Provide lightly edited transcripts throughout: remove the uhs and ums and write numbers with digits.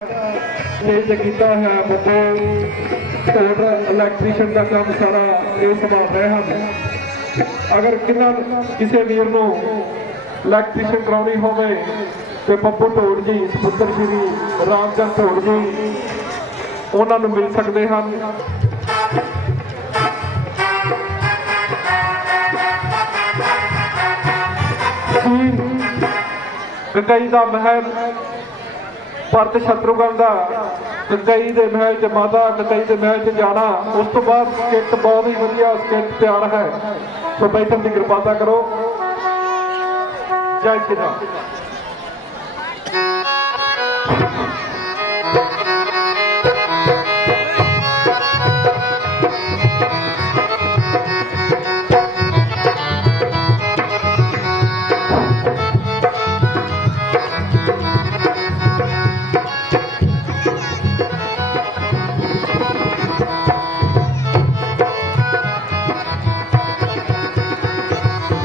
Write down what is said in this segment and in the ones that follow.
Stage किया है बतौर इलैक्ट्रीशियन का काम सारा ये संभाल रहे हैं। अगर किसी वीर को इलैक्ट्रीशियन करानी होवे तो पप्पू ढोल जी सपुत्र श्री रामचंद ढोल जी उन्होंने मिल सकते हैं। ककई का महल भरत शत्रुघ्न का ककई के महल च माता ककई के महल च जाना उस तो बाद स्किट बहुत ही वधिया स्किट तैयार है। तो बैठन की कृपाता करो। जय श्री राम।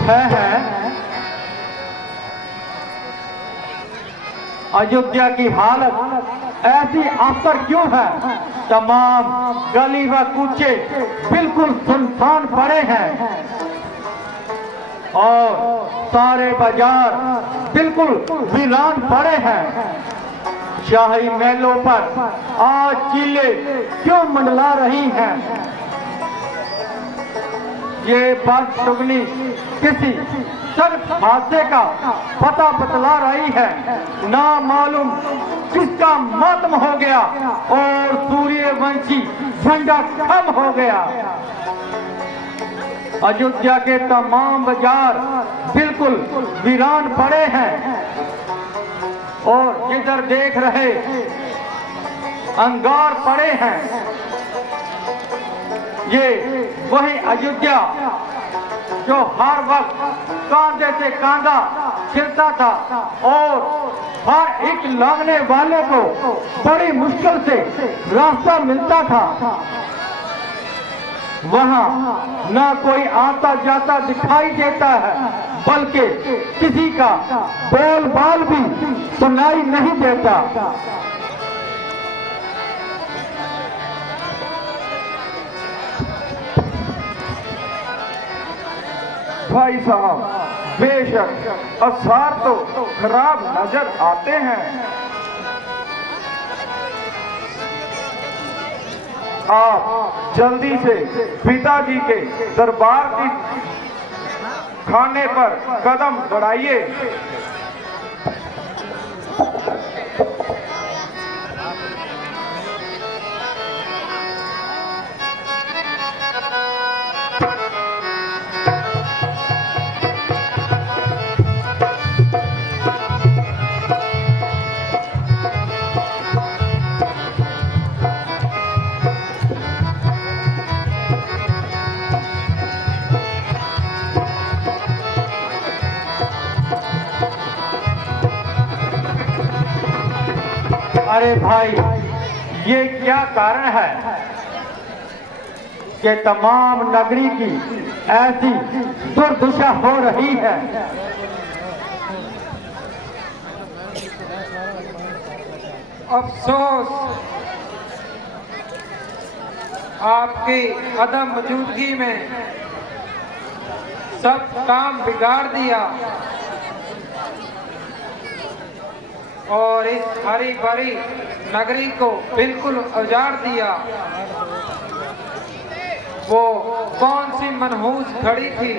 है अयोध्या की हालत ऐसी अफसर क्यों है? तमाम गली व कूचे बिल्कुल सुनसान पड़े हैं और सारे बाजार बिल्कुल वीरान पड़े हैं। शाही महलों पर आज चीलें क्यों मंडला रही हैं? ये बदशुगनी किसी सख्त हादसे का पता बतला रही है। ना मालूम किसका मातम हो गया और सूर्यवंशी झंडा कम हो गया। अयोध्या के तमाम बाजार बिल्कुल वीरान पड़े हैं और जिधर देख रहे अंगार पड़े हैं। ये वही अयोध्या जो हर वक्त कांधे से कांधा खिलता था और हर एक लांघने वाले को बड़ी मुश्किल से रास्ता मिलता था। वहां ना कोई आता जाता दिखाई देता है बल्कि किसी का बोल बाल भी सुनाई नहीं देता। भाई साहब बेशक आसार तो खराब नजर आते हैं। आप जल्दी से पिताजी के दरबार की खाने पर कदम बढ़ाइए। अरे भाई ये क्या कारण है कि तमाम नगरी की ऐसी दुर्दशा हो रही है? अफसोस आपकी अदम मौजूदगी में सब काम बिगाड़ दिया और इस हरी भरी नगरी को बिल्कुल उजाड़ दिया। वो कौन सी मनहूस घड़ी थी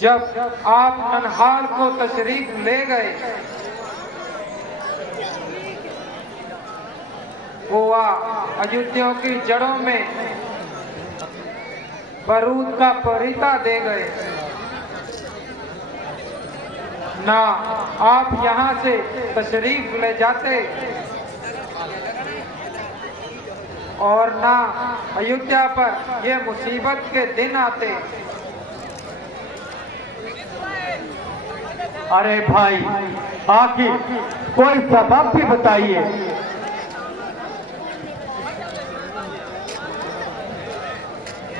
जब आप ननहाल को तशरीफ ले गए। गोवा अयोध्या की जड़ों में बारूद का परिता दे गए। ना आप यहाँ से तशरीफ ले जाते और ना अयोध्या पर ये मुसीबत के दिन आते। अरे भाई आखिर कोई सबब भी बताइए।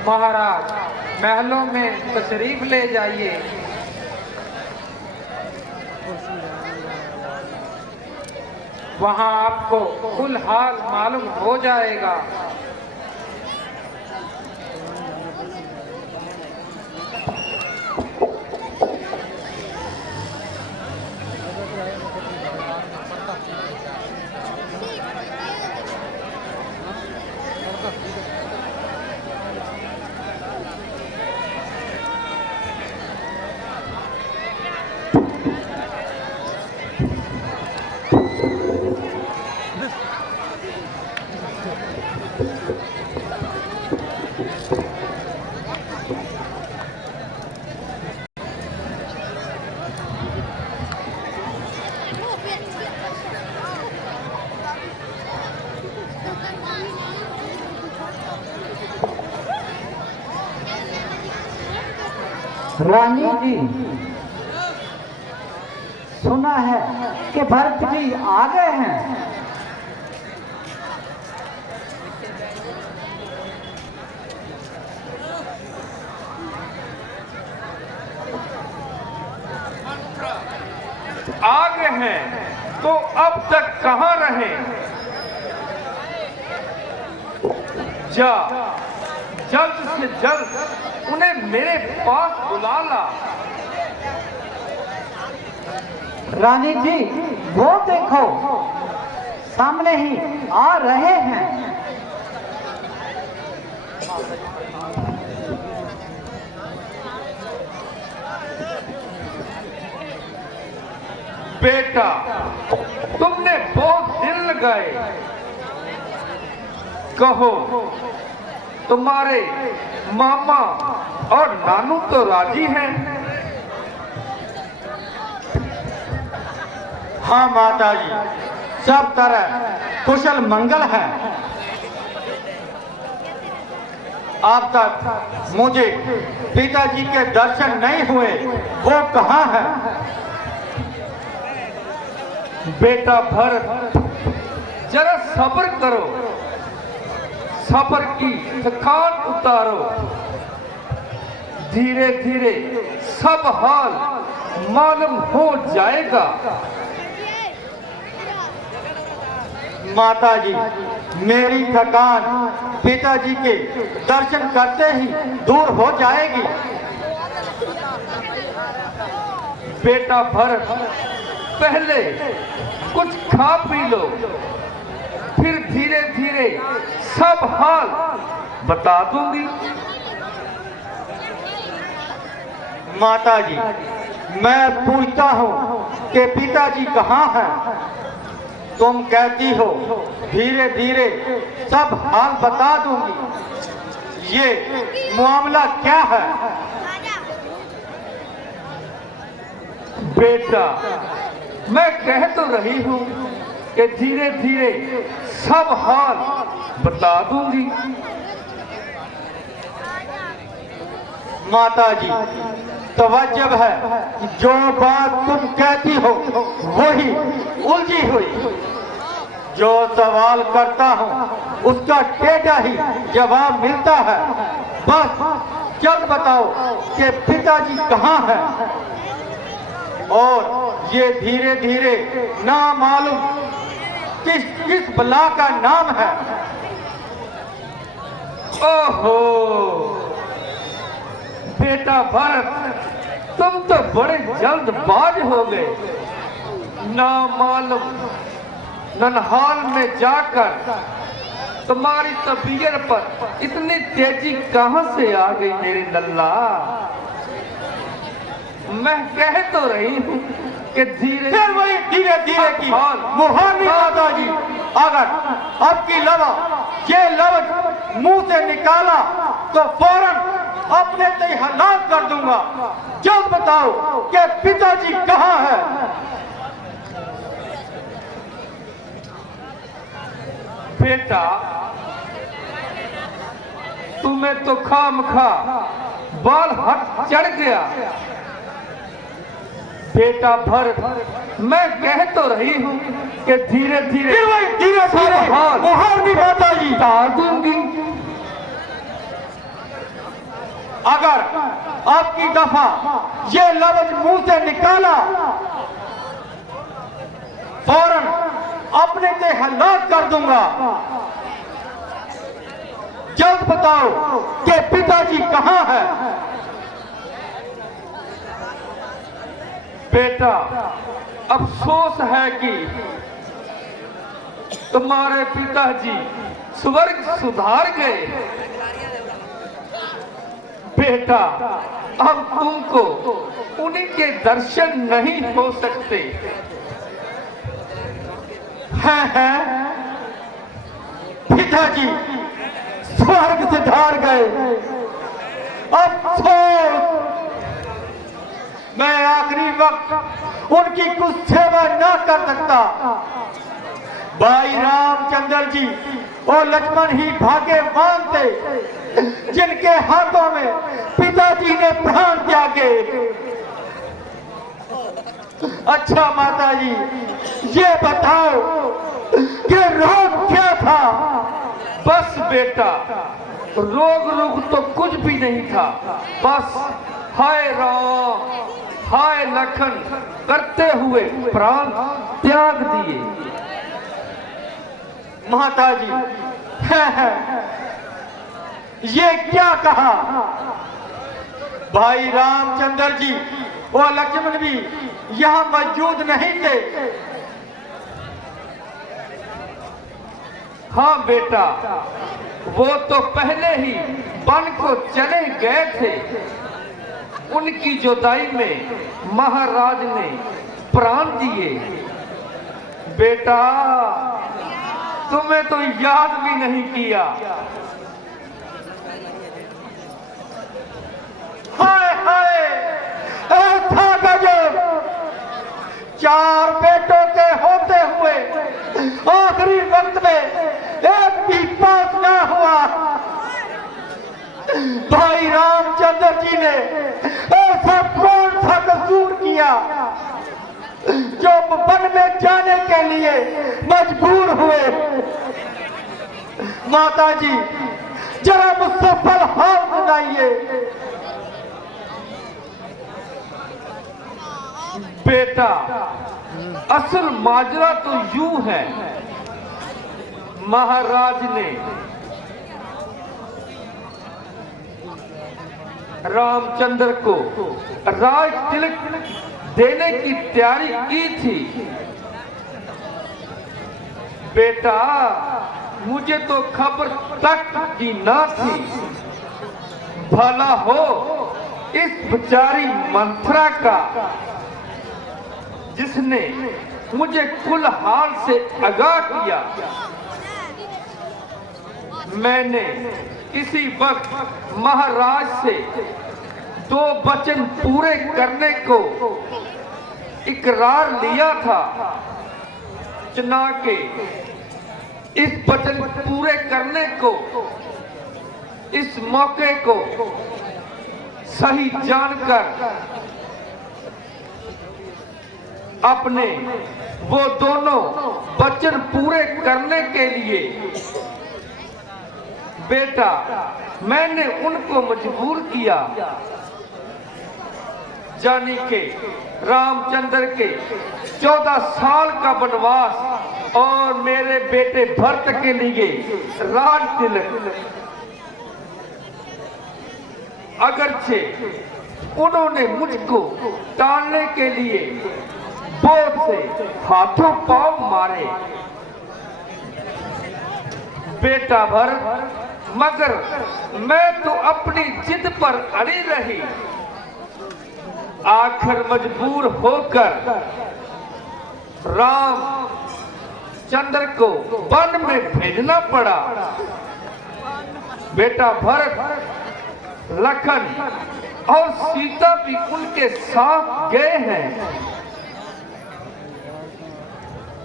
महाराज महलों में तशरीफ ले जाइए। वहां आपको कुल हाल मालूम हो जाएगा। रानी जी, सुना है कि भरत जी आ गए हैं। आ गए हैं तो अब तक कहां रहे? जा, जल्द से जल्द उन्हें मेरे पास बुला ला। रानी जी, वो देखो, सामने ही आ रहे हैं। बेटा, तुमने बहुत दिन लगाए, कहो तुम्हारे मामा और नानू तो राजी हैं? हाँ माता जी, सब तरह कुशल मंगल है। अब तक मुझे पिताजी के दर्शन नहीं हुए, वो कहाँ है? बेटा भरत, जरा सब्र करो, सब्र की थकान उतारो। धीरे धीरे सब हाल मालूम हो जाएगा। माता जी, मेरी थकान पिताजी के दर्शन करते ही दूर हो जाएगी। बेटा भरत, पहले कुछ खा पी लो, फिर धीरे धीरे सब हाल बता दूंगी। माता जी, मैं पूछता हूँ कि पिताजी कहाँ हैं? तुम कहती हो धीरे धीरे सब हाल बता दूंगी। ये मामला क्या है? बेटा, मैं कह तो रही हूँ कि धीरे धीरे सब हाल बता दूंगी। माता जी, तवज्जो है कि जो बात तुम कहती हो वही उलझी हुई। जो सवाल करता हूँ उसका टेढ़ा ही जवाब मिलता है। बस जब बताओ कि पिताजी कहाँ हैं, और ये धीरे धीरे ना मालूम किस किस बला का नाम है। ओहो बेटा भरत, तुम तो बड़े जल्दबाज हो गए। ना मालूम ननहाल में जाकर तुम्हारी तबीयत पर इतनी तेजी कहां से आ गई मेरे लल्ला? मैं कह तो रही हूँ कि धीरे फिर वही धीरे धीरे की मुहानी माता जी। अगर अब की ये लफ्ज मुंह से निकाला तो फौरन अपने से हलाक कर दूंगा। जल्द बताओ कि पिताजी कहाँ है? बेटा, तुम्हें तो खामखा बाल हट चढ़ गया। बेटा भरत, मैं कह तो रही हूँ कि धीरे धीरे मुहानी माता जी बता दूंगी। अगर आपकी दफा ये लफ्ज मुंह से निकाला, फौरन अपने से हलाक कर दूंगा। जल्द बताओ कि पिताजी कहाँ है। बेटा, अफसोस है कि तुम्हारे पिताजी स्वर्ग सुधार गए। बेटा, अब तुमको उन्हीं के दर्शन नहीं हो सकते। हैं पिताजी स्वर्ग सुधार गए। अफसोस, मैं आखिरी वक्त उनकी कुछ सेवा न कर सकता। भाई रामचंद्र जी और लक्ष्मण ही भाग्यवान थे जिनके हाथों में पिताजी ने प्राण त्यागे। अच्छा माता जी, ये बताओ कि रोग क्या था। बस बेटा, रोग रोग तो कुछ भी नहीं था। बस हाय राम हाय लखन करते हुए प्राण त्याग दिए। माता जी, ये क्या कहा। भाई रामचंद्र जी और लक्ष्मण भी यहाँ मौजूद नहीं थे। हाँ बेटा, वो तो पहले ही वन को चले गए थे। उनकी जुदाई में महाराज ने प्राण दिए। बेटा, तुम्हें तो याद भी नहीं किया। हाय हाय, ऐसा गजब। 4 बेटों के होते हुए आखिरी वक्त में एक भी पास न हुआ। भाई रामचंद्र जी ने ऐसा कौन सा कसूर किया जो वन में जाने के लिए मजबूर हुए। माता जी, जरा मुझसे फलहाल सुनाइए। बेटा, असल माजरा तो यूं है। महाराज ने रामचंद्र को राज तिलक देने की तैयारी की थी। बेटा, मुझे तो खबर तक की ना थी। भला हो इस बेचारी मंथरा का, जिसने मुझे कुल हाल से आगाह किया। मैंने इसी वक्त महाराज से 2 वचन पूरे करने को इकरार लिया था। चुनाके इस वचन पूरे करने को, इस मौके को सही जानकर अपने वो दोनों वचन पूरे करने के लिए बेटा मैंने उनको मजबूर किया। जानी के रामचंद्र के 14 साल का वनवास और मेरे बेटे भरत के लिए राज तिलक, अगरचे उन्होंने मुझको टालने के लिए बोझ से हाथों पांव मारे। बेटा भरत, मगर मैं तो अपनी जिद पर अड़ी रही। आखिर मजबूर होकर रामचंद्र को वन में भेजना पड़ा। बेटा भरत, लखन और सीता भी उनके साथ गए हैं।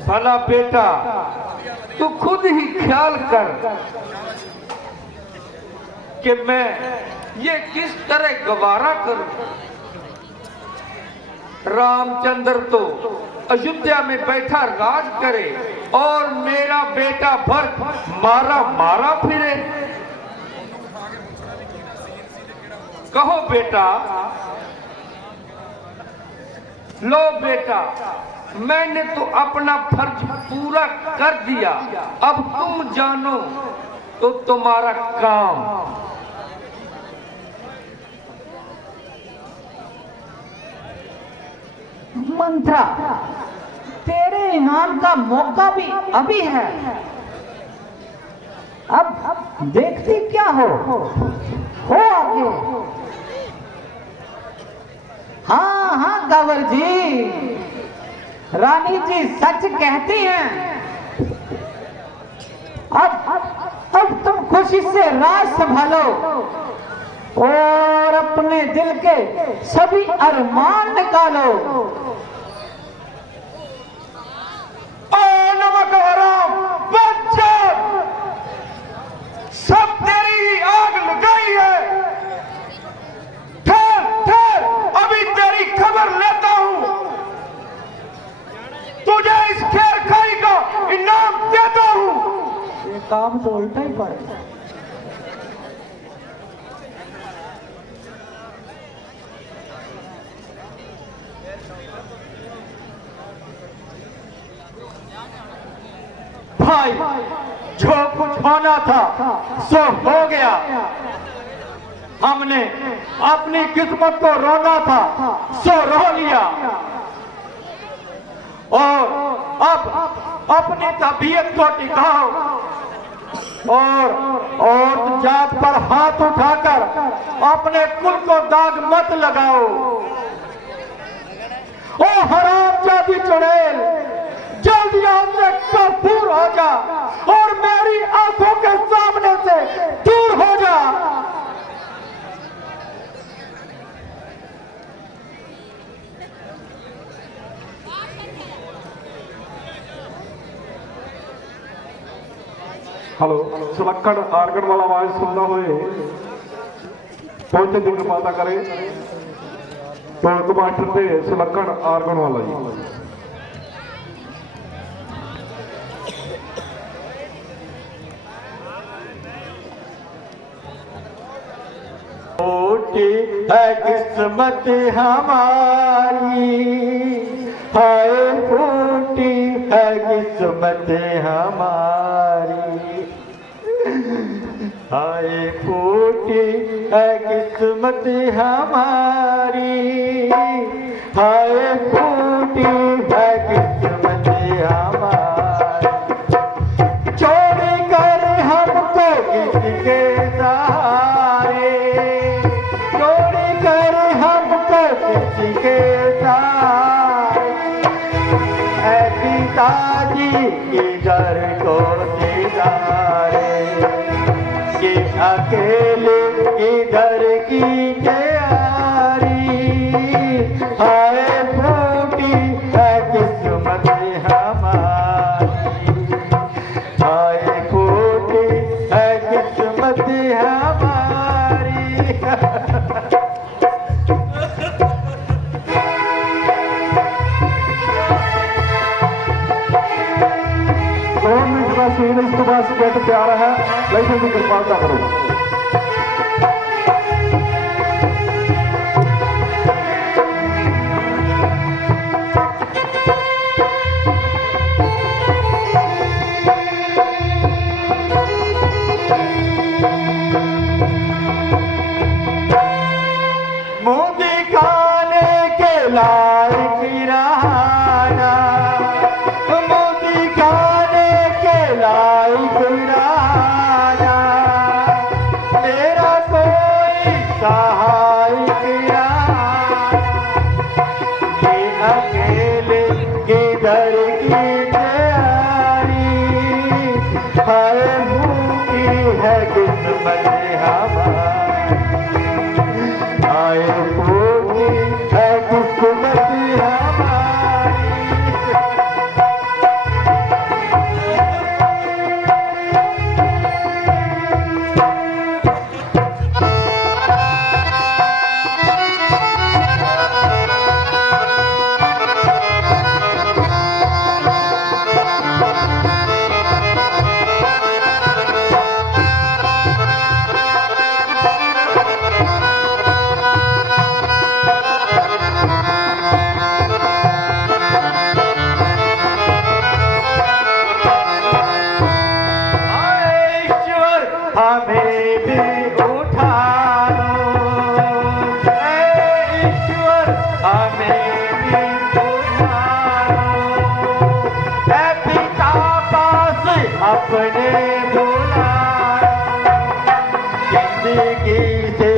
भला बेटा, तू खुद ही ख्याल कर कि मैं ये किस तरह गवारा करूं। रामचंद्र तो अयोध्या में बैठा राज करे और मेरा बेटा भरत मारा मारा फिरे। कहो बेटा, लो बेटा, मैंने तो अपना फर्ज पूरा कर दिया, अब तुम जानो तो तुम्हारा काम। मंत्रा, तेरे इनाम का मौका भी अभी है। अब देखती क्या हो आगे। हाँ हाँ गवर जी, रानी जी सच कहती हैं। अब तुम खुशी से राज संभालो और अपने दिल के सभी अरमान निकालो। ओ नमक हराम बच्चा, सब तेरी ही आग लगाई है। ठहर, अभी तेरी खबर लेता हूं। तुझे इस खेर खाई का इनाम देता हूं। ये काम तो उल्टा ही पड़ेगा। भाई, जो कुछ होना था सो हो गया। हमने अपनी किस्मत को रोना था सो रो लिया, और अब अपनी तबीयत को टिकाओ और जात पर हाथ उठाकर अपने कुल को दाग मत लगाओ। ओ हरामजादी चुड़ैल, जल्दी यहाँ से कपूर हो जा और मेरी आंखों के सामने से दूर हो जा। हेलो, सुलक्खन आर्गन वाला आवाज सुनना हुए पहुंचे की कृपाता करे तो मास्टर से सुलक्खन आर्गन वाला जी। फूटी है किस्मत हमारी, हाय फूटी है किस्मत हमारी, हाय फूटी है किस्मत हमारी, हाय फूटी है किस्मत हमारी। चोरी कर हमको किसके सहारे, चोरी कर हमको किसके सहारे। ऐ पिताजी इधर को सिधारे, कि अकेले इधर की तैयारी, हाय फूटी है किस्मत हमारी, हाय फूटी है किस्मत हमारी। 2 मिनट का सीन, इसके बाद स्केट तैयार है। लाइसेंस की कृपालता करो। मुँह दिखाने के लायक रहाना, मुँह दिखाने के लायक रहाना, तेरा कोई सहायक रहाना, ये अकेले किधर की तैयारी, हाय भूखी है किस्मत हमारी, हाय भूखी है किस्मत हमारी। अपने भुला जिंदगी से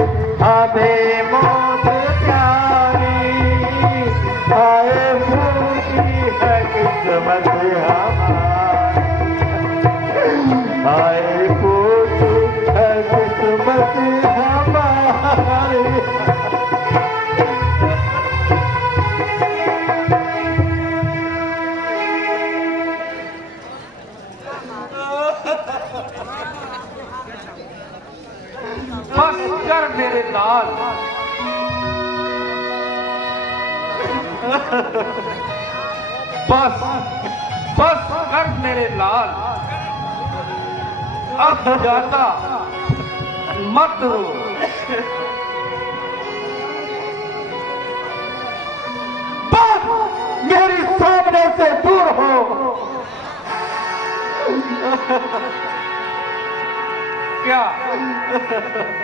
हमें मौत प्यारी आए भूखी है किस्मत हमारी आए भूखी है किस्मत हमारी। बस कर मेरे लाल, बस बस कर मेरे लाल, अब ज्यादा मत रो। बस मेरे सामने से दूर हो। क्या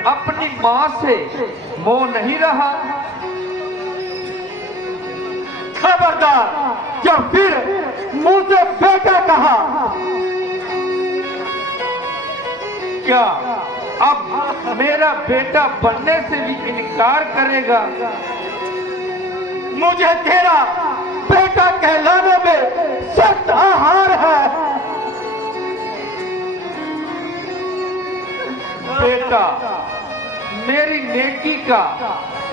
अपनी माँ से मोह नहीं रहा? खबरदार, जब फिर मुंह से बेटा कहा, क्या अब मेरा बेटा बनने से भी इनकार करेगा? मुझे तेरा बेटा कहलाने में सख्त आहार है। बेटा, मेरी नेकी का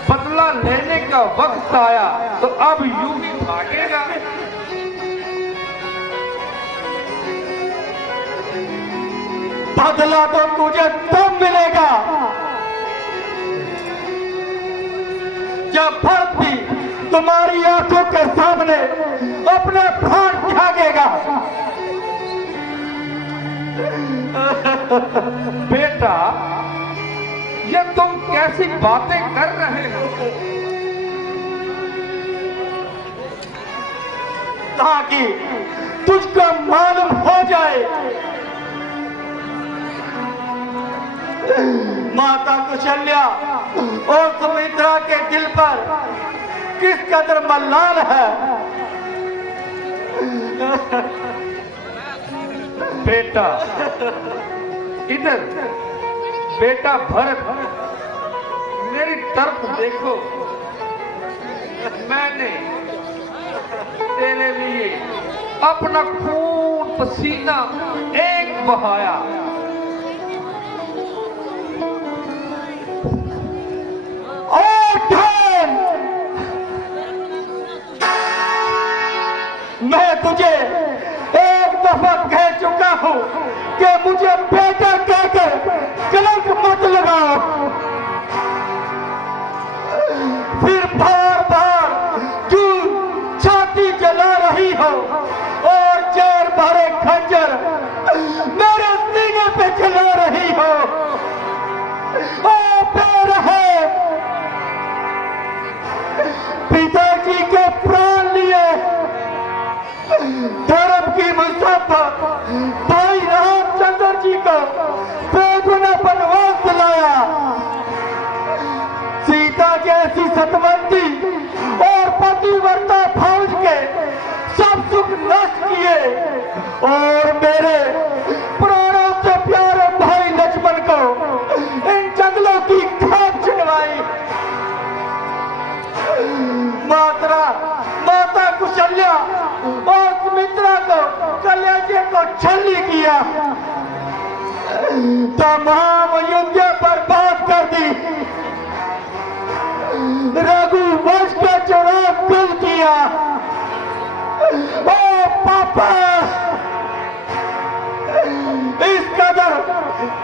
बदला लेने का वक्त आया तो अब यूं ही भागेगा? बदला तो तुझे तब मिलेगा जब भरत भी तुम्हारी आंखों के सामने अपने प्राण त्यागेगा। बेटा, ये तुम कैसी बातें कर रहे हो? ताकि तुझको मालूम हो जाए माता कुशल्या और सुमित्रा के दिल पर किस कदर मलाल है। बेटा, इधर बेटा भरत, मेरी तरफ देखो। मैंने तेरे लिए अपना खून पसीना एक बहाया। मैं तुझे एक दफा कह चुका हूं कि मुझे बेटा कहकर कलंक मत लगाओ। फिर बार बार क्यों छाती जला रही हो और जहर भरे खंजर मेरे सीने पे चला रही हो। ओ बेरहे, पिताजी के प्राण लिए धर्म की मुसाफत भाई रामचंद्र जी को बेगुना वनवास दिलाया। सीता जैसी सतवंती और पतिव्रता फौज के सब सुख नष्ट किए और मेरे प्राणों से प्यारे भाई लक्ष्मण को इन जंगलों की खाद छिड़वाई। माता कुशल्या और सुमित्रा को कलेजे को छली किया, तमाम अयोध्या बर्बाद कर दी, रघुवंश का चुनाव कुल किया। ओ पापा, इस कदर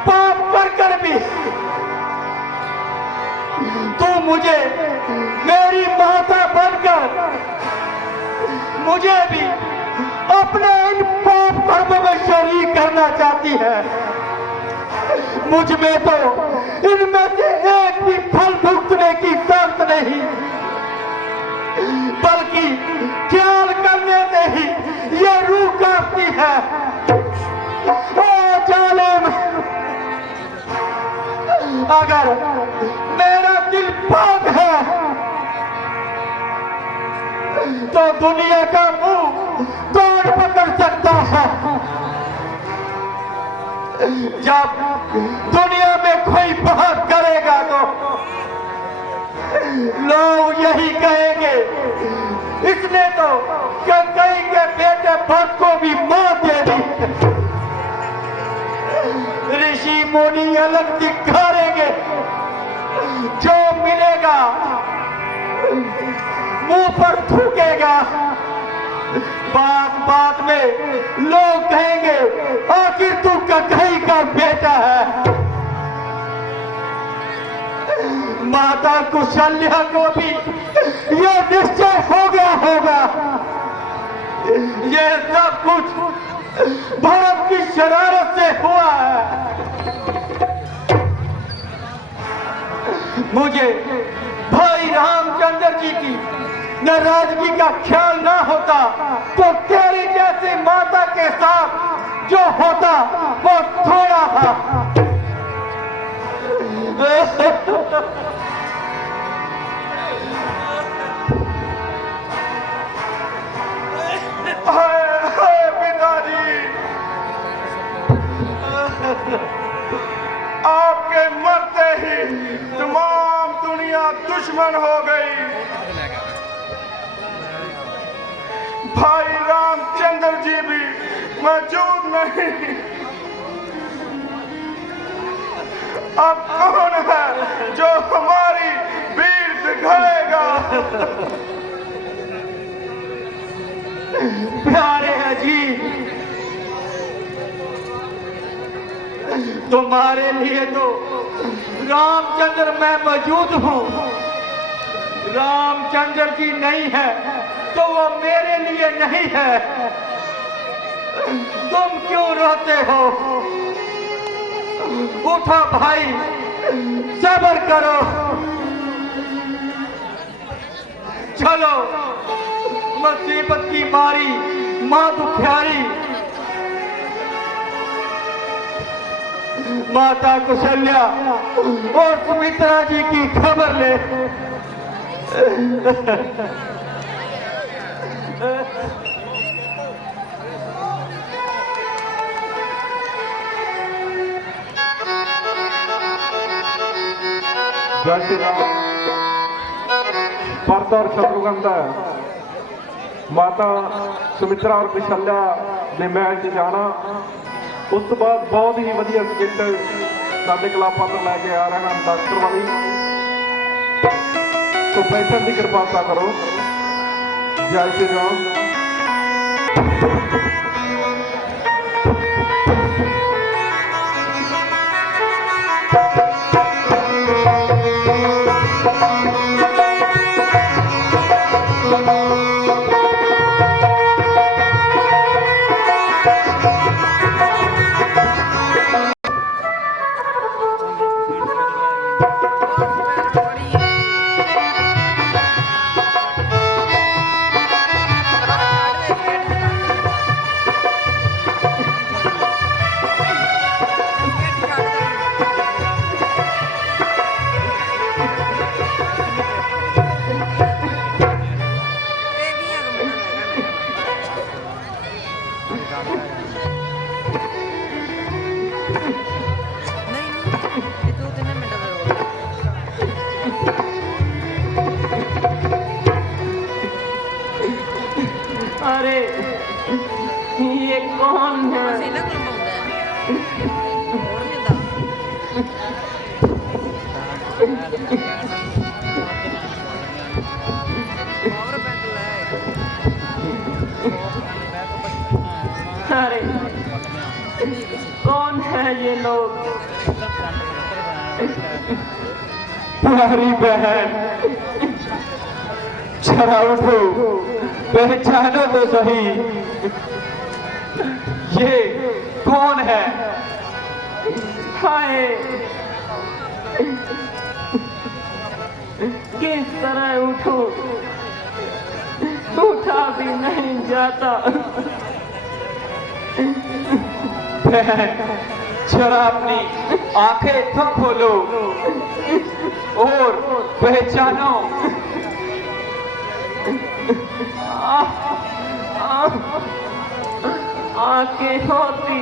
पाप कर भी तू मुझे मेरी माता बनकर मुझे भी अपने इन पाप कर्म में शरीक करना चाहती है। मुझ में तो इनमें से एक भी फल भुगतने की ताकत नहीं, बल्कि ख्याल करने से ही ये रूह कांपती है। ओ जालिम, अगर मेरा दिल पाक है तो दुनिया का मुंह कौन पकड़ सकता है। जब दुनिया में कोई बात करेगा तो लोग यही कहेंगे, इसने तो कैकेयी के बेटे भरत को भी मौत दे दी। ऋषि मुनि अलग धिक्कारेंगे, जो मिलेगा मुंह पर थूकेगा। बात बात में लोग कहेंगे, आखिर तू कैकेयी का बेटा है। माता कौशल्या को भी यह निश्चय हो गया होगा, यह सब कुछ भरत की शरारत से हुआ है। मुझे भाई रामचंद्र जी की नाराजगी का ख्याल ना होता तो तेरी जैसी माता के साथ जो होता वो थोड़ा था। पिताजी, आपके मरते ही तमाम दुनिया दुश्मन हो गई। भाई रामचंद्र जी भी मौजूद नहीं। अब कौन है जो हमारी भीड़ दिखाएगा? प्यारे अजीत, तुम्हारे लिए तो रामचंद्र मैं मौजूद हूँ। रामचंद्र जी नहीं है तो वो मेरे लिए नहीं है। तुम क्यों रोते हो? उठो भाई, सब्र करो। चलो, मुसीबत की बारी माँ दुखियारी माता कौशल्या और सुमित्रा जी की खबर ले। जय श्री राम। भरत और शत्रुघ्न माता सुमित्रा और कौशल्या ने महल च जाना। उस तो बाद बहुत ही वधिया स्किट साडे कलापां तो लैके आ रहे हैं डॉक्टर वाली। तो बैठन की कृपालता करो। जय श्री राम। अरे ये कौन है? अरे कौन है ये लोग? तुम्हारी बहन, जरा उठो, पहचानो तो सही, ये कौन है? हाय, किस तरह उठो, उठा भी नहीं जाता। बहन, जरा अपनी आंखें तो खोलो और पहचानो। आंखें होती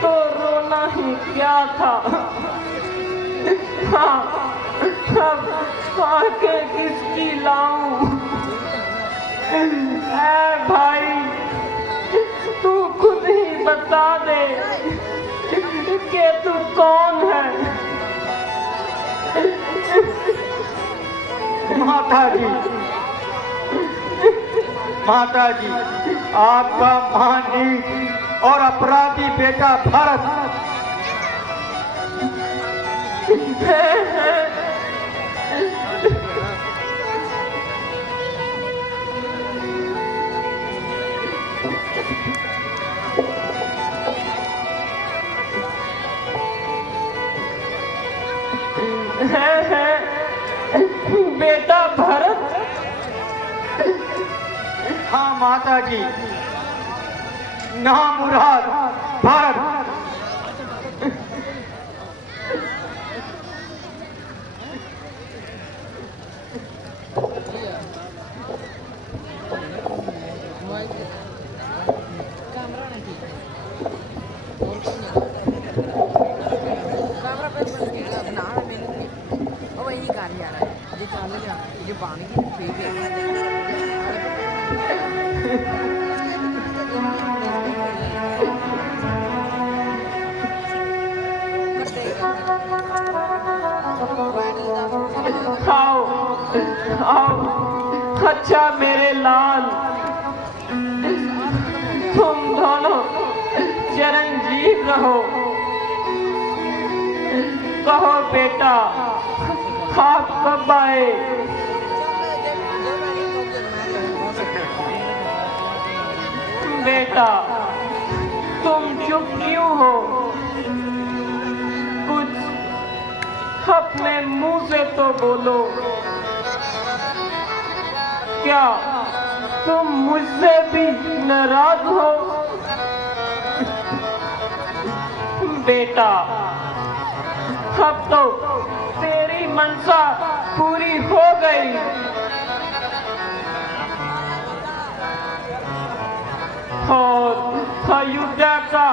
तो रोना होना ही क्या था। हाँ, अब आके किसकी लाऊं? ऐ भाई, तू खुद ही बता दे कि तू कौन है। माता जी, आपका महानी और अपराधी बेटा भरत बेटा भरत। हाँ माता जी, नाम मुराद भरत। आओ आओ, अच्छा मेरे लाल, तुम दोनों चिरंजीव रहो। कहो बेटा, आप कब आए? बेटा, तुम चुप क्यों हो? कुछ अपने मुंह से तो बोलो। क्या तुम मुझसे भी नाराज हो? बेटा, अब तो तेरी मनसा पूरी हो गई। और अयोध्या का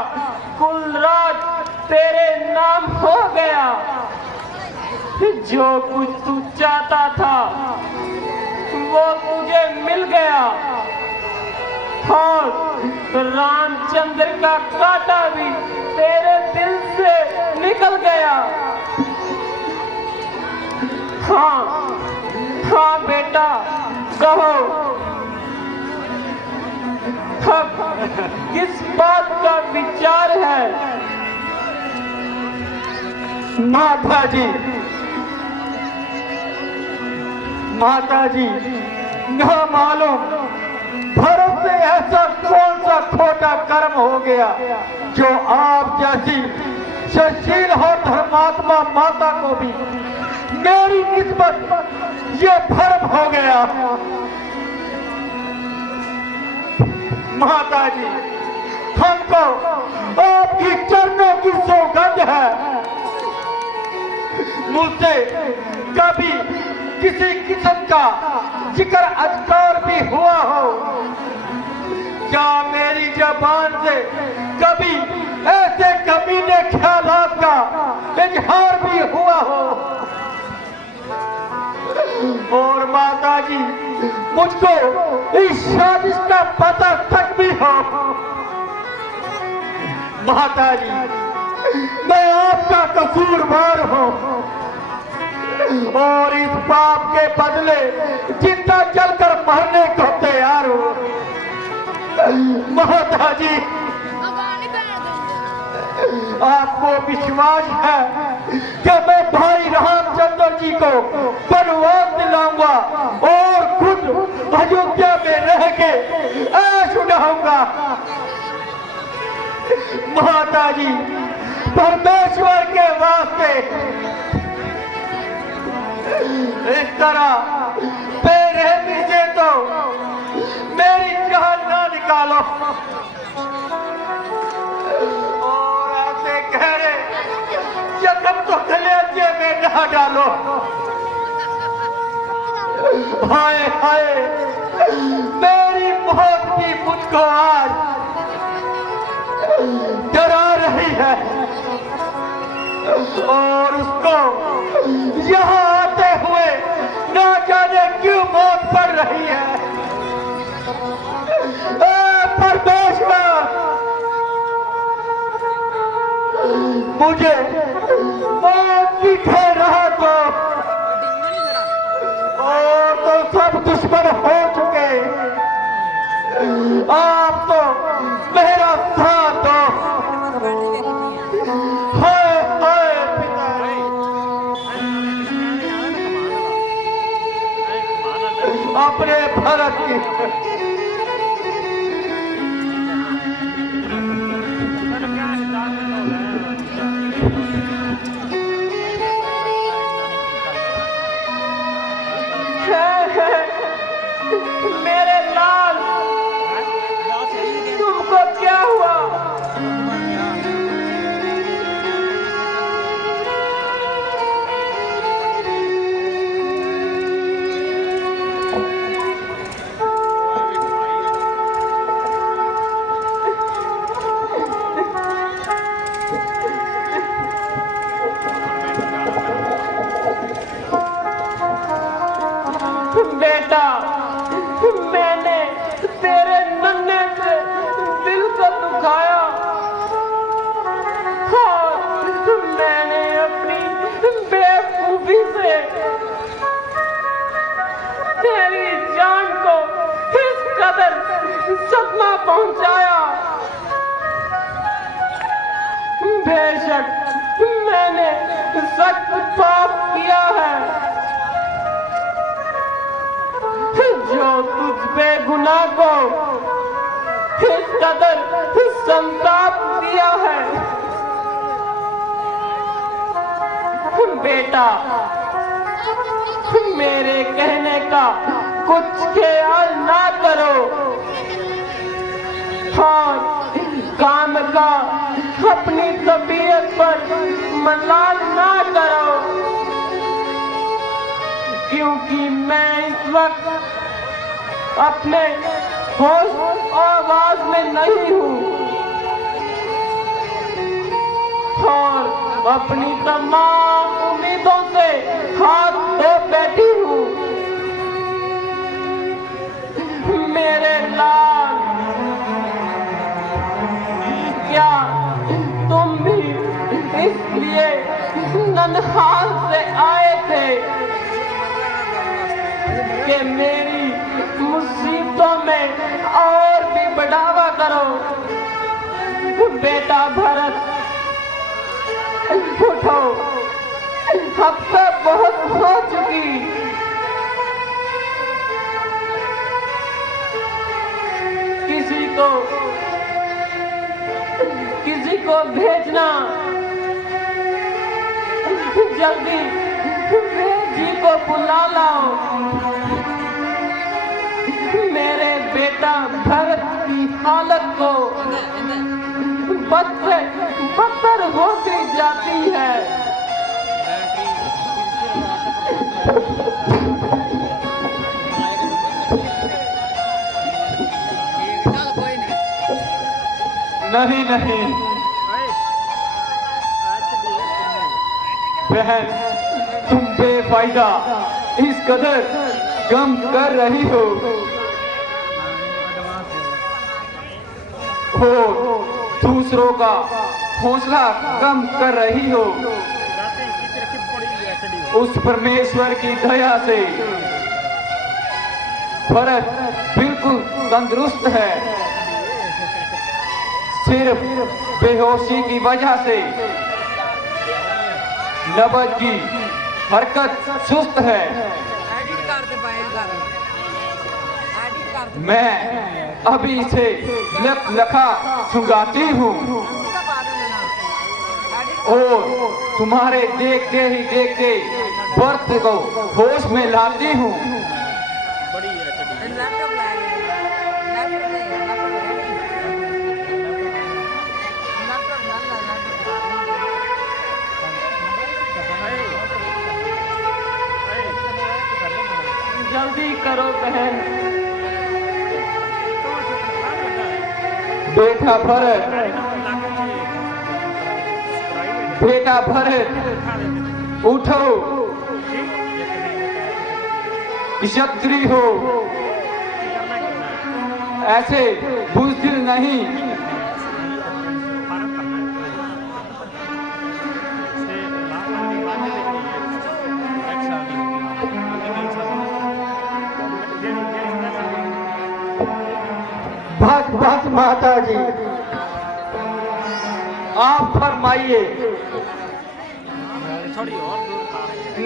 कुल राज तेरे नाम हो गया। जो कुछ तू चाहता था वो तुझे मिल गया। और रामचंद्र का कांटा भी तेरे दिल से निकल गया। हाँ हाँ बेटा, कहो अब किस बात का विचार है? माता जी, न मालूम भरत से ऐसा कौन सा खोटा कर्म हो गया जो आप जैसी सुशील हो धर्मात्मा माता को भी मेरी निस्बत ये भरम हो गया। माता जी, हमको आपकी चरणों की सौगंध है। मुझसे कभी किसी किस्म का जिक्र अजकार भी हुआ हो? क्या मेरी जबान से कभी ऐसे कमीने ख्यालात का इजहार भी हुआ हो? और माता जी, मुझको इस साजिश का पता तक भी हो। माता जी, मैं आपका कसूरवार हूँ और इस पाप के बदले जिंदा जलकर मरने को तैयार हूँ। माता जी, आपको विश्वास है कि मैं भाई रामचंद्र जी को बनवास दिलाऊंगा और खुद अयोध्या में रह के ऐश उड़ाऊंगा। माता जी, परमेश्वर के वास्ते इस तरह बेरहमी से तो मेरी जान ना निकालो और ऐसे गहरे जख्म तो कलेजे में ना डालो। हाय हाय, मेरी मौत की मुझको आज डरा रही है। और उसको यहाँ आते हुए ना जाने क्यों मौत पड़ रही है। परमेश्वर, मुझे मौत दिखे रहा तो सब दुश्मन हो चुके, आप तो मेरा साथ दो। हाय हाय पिता, अपने भरत की मेरे लाल, तुमको क्या हुआ? बेटा, मैंने तेरे नन्हे से दिल को दुखाया और मैंने अपनी बेवकूफी से तेरी जान को इस कदर सदमा पहुंचाया। बेशक मैंने सख्त पाप किया है, जो तुझ पे गुनाह को इस कदर संताप दिया है। बेटा, मेरे कहने का कुछ ख्याल ना करो और काम का अपनी तबीयत पर मलाल ना करो, क्योंकि मैं इस वक्त अपने होश और आवाज में नहीं हूँ और अपनी तमाम उम्मीदों से हाथ धो बैठी हूँ। मेरे लाल, क्या तुम भी इसलिए ननहाल से आए थे कि मेरी मुसीबतों में और भी बढ़ावा करो? बेटा भरत, उठो, अब तो बहुत हो चुकी। किसी को भेजना, जल्दी जी को बुला लाओ। मेरे बेटा भरत की हालत को बदतर होती जाती है। नहीं नहीं बहन, तुम बेफायदा इस कदर गम कर रही हो और दूसरों का हौसला कम कर रही हो। उस परमेश्वर की दया से भरत बिल्कुल तंदुरुस्त है, सिर्फ बेहोशी की वजह से नबज की हरकत सुस्त है। मैं अभी इसे लखा सुंगाती हूँ और तुम्हारे देखते ही देखते व्रत को होश में लाती हूँ। जल्दी करो बहन। बेटा भरत, बेटा भरत उठो, क्षत्रिय हो, ऐसे बुज़दिल नहीं। बस बस माता जी, आप फरमाइए।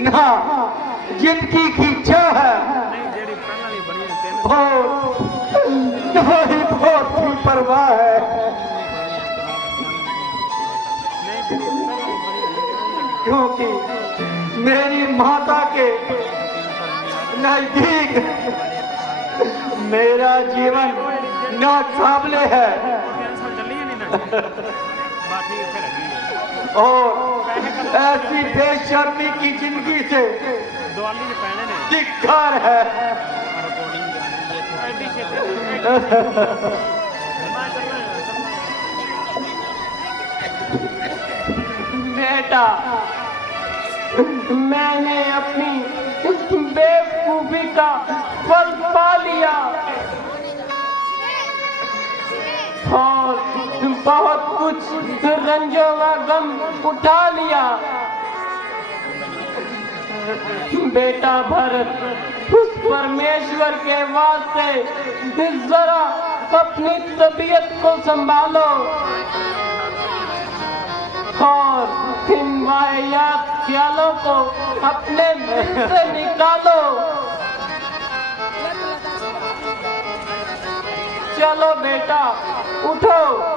ना जिनकी की इच्छा है और थोड़ी बहुत की परवाह है। क्योंकि मेरी माता के नजदीक मेरा जीवन ना काबिल है और ऐसी बेशर्मी की जिंदगी से धिक्कार है। बेटा, मैंने अपनी बेवकूफी का फल पा लिया और बहुत कुछ रंजों व गम उठा लिया। बेटा भरत, उस परमेश्वर के वास्ते जरा अपनी तबीयत को संभालो और इन वाहियात ख्यालों को अपने दिल से निकालो। चलो बेटा, उठो।